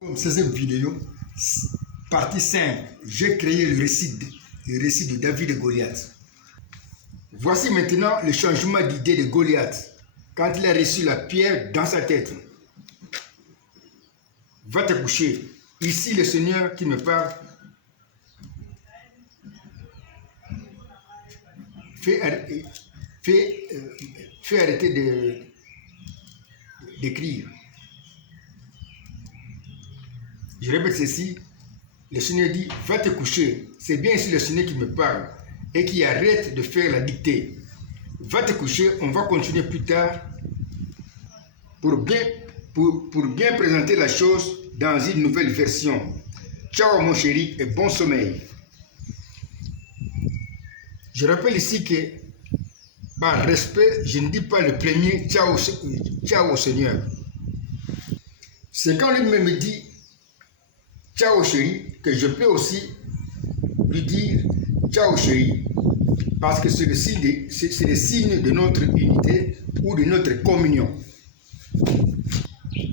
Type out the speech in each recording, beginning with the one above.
Comme cette vidéo, partie 5, j'ai créé le récit de David et Goliath. Voici maintenant le changement d'idée de Goliath quand il a reçu la pierre dans sa tête. Va te coucher. Ici le Seigneur qui me parle. Fais arrêter d'écrire. Je répète ceci. Le Seigneur dit, va te coucher. C'est bien ici le Seigneur qui me parle et qui arrête de faire la dictée. Va te coucher, on va continuer plus tard pour bien présenter la chose dans une nouvelle version. Ciao mon chéri et bon sommeil. Je rappelle ici que par respect, je ne dis pas le premier ciao au Seigneur. C'est quand lui me dit ciao chéri que je peux aussi lui dire ciao chéri. Parce que c'est le signe de notre unité ou de notre communion.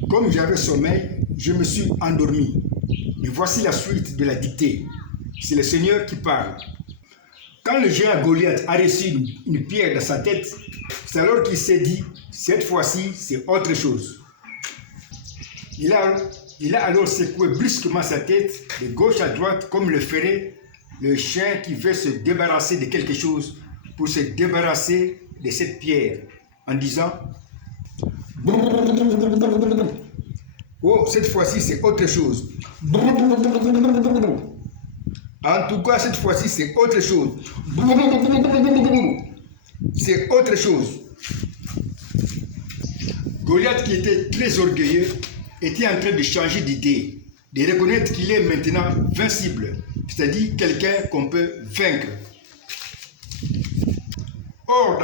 Comme j'avais sommeil, je me suis endormi. Et voici la suite de la dictée. C'est le Seigneur qui parle. Quand le géant Goliath a reçu une pierre dans sa tête, c'est alors qu'il s'est dit, cette fois-ci, c'est autre chose. Il a alors secoué brusquement sa tête de gauche à droite comme le ferait le chien qui veut se débarrasser de quelque chose pour se débarrasser de cette pierre en disant « Oh, cette fois-ci, c'est autre chose. » En tout cas, cette fois-ci, c'est autre chose. C'est autre chose. Goliath, qui était très orgueilleux, était en train de changer d'idée, de reconnaître qu'il est maintenant vincible, c'est-à-dire quelqu'un qu'on peut vaincre. Or,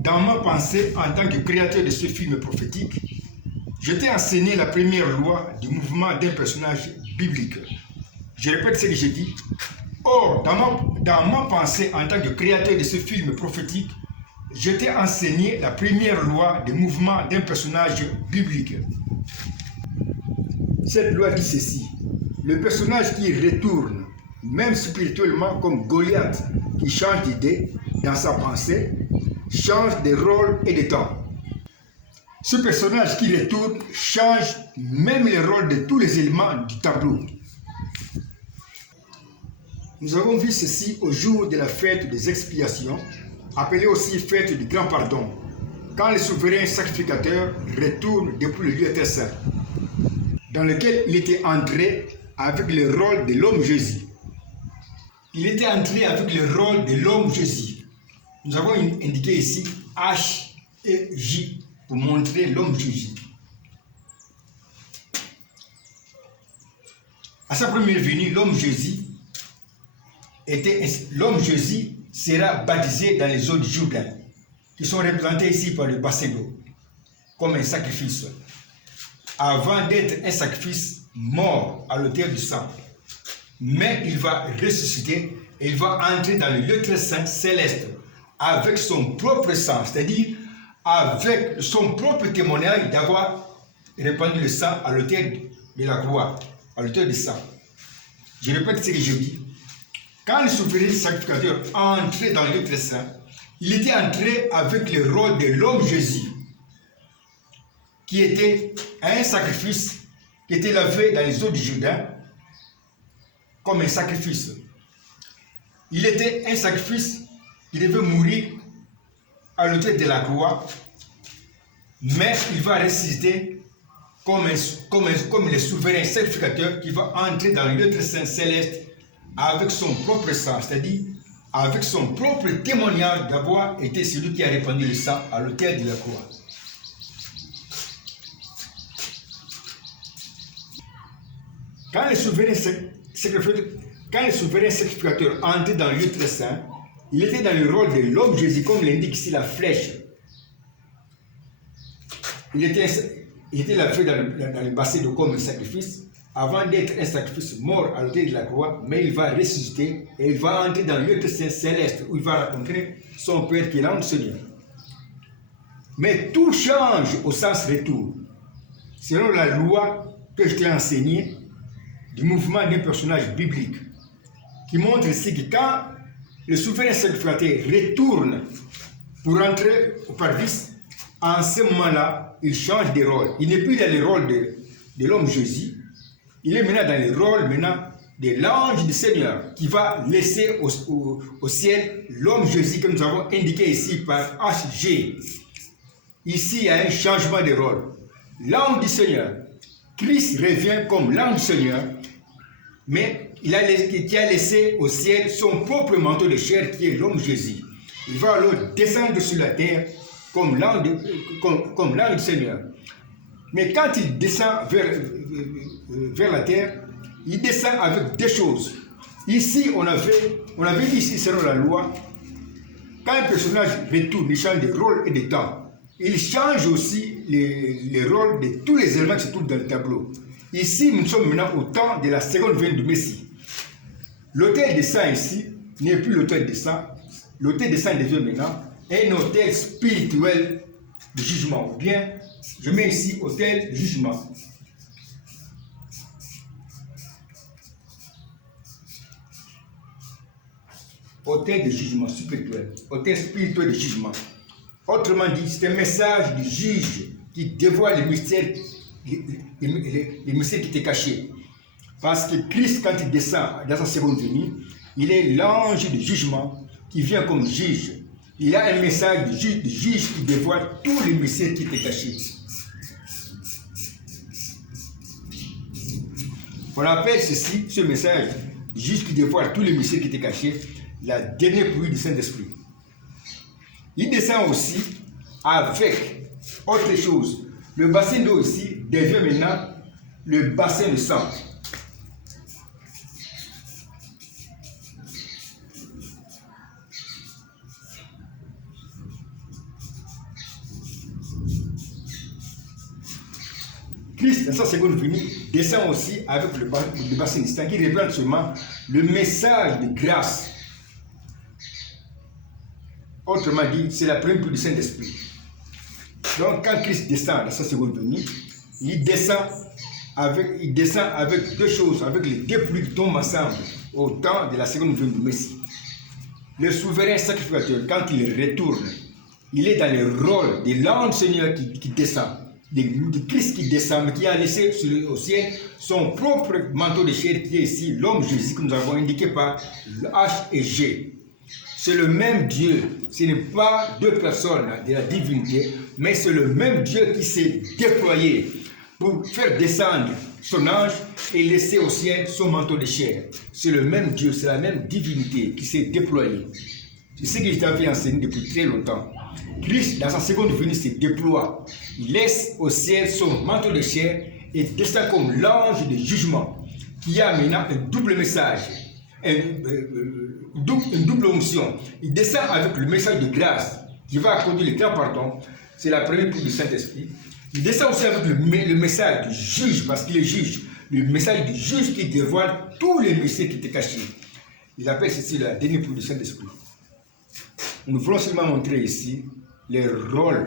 dans ma pensée, en tant que créateur de ce film prophétique, je t'ai enseigné la première loi du mouvement d'un personnage biblique. Je répète ce que j'ai dit. Or, dans ma pensée en tant que créateur de ce film prophétique, je t'ai enseigné la première loi du mouvement d'un personnage biblique. Cette loi dit ceci: le personnage qui retourne, même spirituellement comme Goliath, qui change d'idée dans sa pensée, change de rôle et de temps. Ce personnage qui retourne change même les rôles de tous les éléments du tableau. Nous avons vu ceci au jour de la fête des expiations, appelée aussi fête du grand pardon, quand le souverain sacrificateur retourne depuis le lieu très saint, dans lequel il était entré avec le rôle de l'homme Jésus. Il était entré avec le rôle de l'homme Jésus. Nous avons indiqué ici H et J pour montrer l'homme Jésus. À sa première venue, l'homme Jésus sera baptisé dans les eaux du Jourdain, qui sont représentées ici par le bassin d'eau, comme un sacrifice, avant d'être un sacrifice mort à l'autel du sang. Mais il va ressusciter et il va entrer dans le lieu très saint céleste avec son propre sang, c'est-à-dire avec son propre témoignage d'avoir répandu le sang à l'autel de la croix, à l'autel du sang. Je répète ce que je dis. Quand le souverain sacrificateur entrait dans le lieu très saint, il était entré avec le rôle de l'homme Jésus, qui était un sacrifice qui était lavé dans les eaux du Jourdain comme un sacrifice. Il était un sacrifice qui devait mourir à l'autel de la croix, mais il va ressusciter comme le souverain sacrificateur qui va entrer dans le lieu très saint céleste avec son propre sang, c'est-à-dire avec son propre témoignage d'avoir été celui qui a répandu le sang à l'autel de la croix. Quand le souverain sacrificateur entrait dans le lieu très saint, il était dans le rôle de l'homme Jésus, comme l'indique ici la flèche. Il était lavé dans le bassin d'eau comme un sacrifice, avant d'être un sacrifice mort à l'autel de la croix, mais il va ressusciter et il va entrer dans le lieu très saint céleste où il va rencontrer son Père qui est là, le Seigneur. Mais tout change au sens retour, selon la loi que je t'ai enseigné du mouvement d'un personnage biblique qui montre ici que quand le souverain sacrificateur retourne pour entrer au parvis, en ce moment-là, il change de rôle. Il n'est plus dans le rôle de l'homme Jésus, il est maintenant dans le rôle de l'ange du Seigneur qui va laisser au ciel l'homme Jésus que nous avons indiqué ici par HG. Ici, il y a un changement de rôle. L'ange du Seigneur, Christ revient comme l'ange du Seigneur, mais qui a laissé au ciel son propre manteau de chair qui est l'homme Jésus. Il va alors descendre sur la terre comme l'ange du Seigneur. Mais quand il descend vers la terre, il descend avec deux choses. Ici, on avait dit ici selon la loi, quand un personnage retourne, il change de rôle et de temps. Il change aussi les rôles de tous les éléments qui se trouvent dans le tableau. Ici, nous sommes maintenant au temps de la seconde venue du Messie. L'autel de sang ici n'est plus l'autel de sang. L'autel de sang devient maintenant un autel spirituel de jugement. Ou bien, je mets ici autel de jugement. Autel de jugement spirituel. Autel spirituel de jugement. Autrement dit, c'est un message du juge qui dévoile les mystères qui étaient cachés. Parce que Christ, quand il descend dans sa seconde venue, il est l'ange du jugement qui vient comme juge. Il a un message du juge qui dévoile tous les mystères qui étaient cachés. On appelle ce message du juge qui dévoile tous les mystères qui étaient cachés, la dernière pluie du Saint-Esprit. Il descend aussi avec autre chose. Le bassin d'eau ici devient maintenant le bassin de sang. Christ, dans sa seconde venue, descend aussi avec le bassin de sang qui représente seulement le message de grâce. Autrement dit, c'est la première pluie du Saint-Esprit. Donc, quand Christ descend dans sa seconde venue, il descend avec deux choses, avec les deux pluies qui tombent ensemble au temps de la seconde venue du Messie. Le souverain sacrificateur, quand il retourne, il est dans le rôle de l'ange Seigneur qui descend, de Christ qui descend, mais qui a laissé au ciel son propre manteau de chair qui est ici, l'homme Jésus que nous avons indiqué par le H et G. C'est le même Dieu, ce n'est pas deux personnes de la divinité, mais c'est le même Dieu qui s'est déployé pour faire descendre son ange et laisser au ciel son manteau de chair. C'est le même Dieu, c'est la même divinité qui s'est déployée. C'est ce que je t'avais enseigné depuis très longtemps. Christ, dans sa seconde venue, se déploie. Il laisse au ciel son manteau de chair et descend comme l'ange de jugement, qui a maintenant un double message. Une double onction. Il descend avec le message de grâce qui va accorder le grand pardon. C'est la première pluie du Saint-Esprit. Il descend aussi avec le message du juge, parce qu'il est juge. Le message du juge qui dévoile tous les mystères qui étaient cachés. Il appelle ceci la dernière pluie du Saint-Esprit. Nous voulons seulement montrer ici le rôle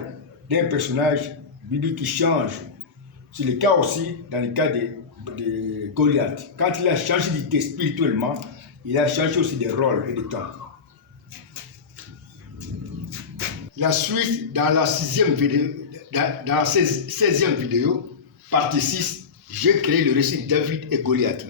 d'un personnage biblique qui change. C'est le cas aussi dans le cas de Goliath. Quand il a changé d'idée spirituellement, il a changé aussi de rôle et de temps. La suite dans la 6e vidéo, dans la 16e vidéo, partie 6, j'ai créé le récit de David et Goliath.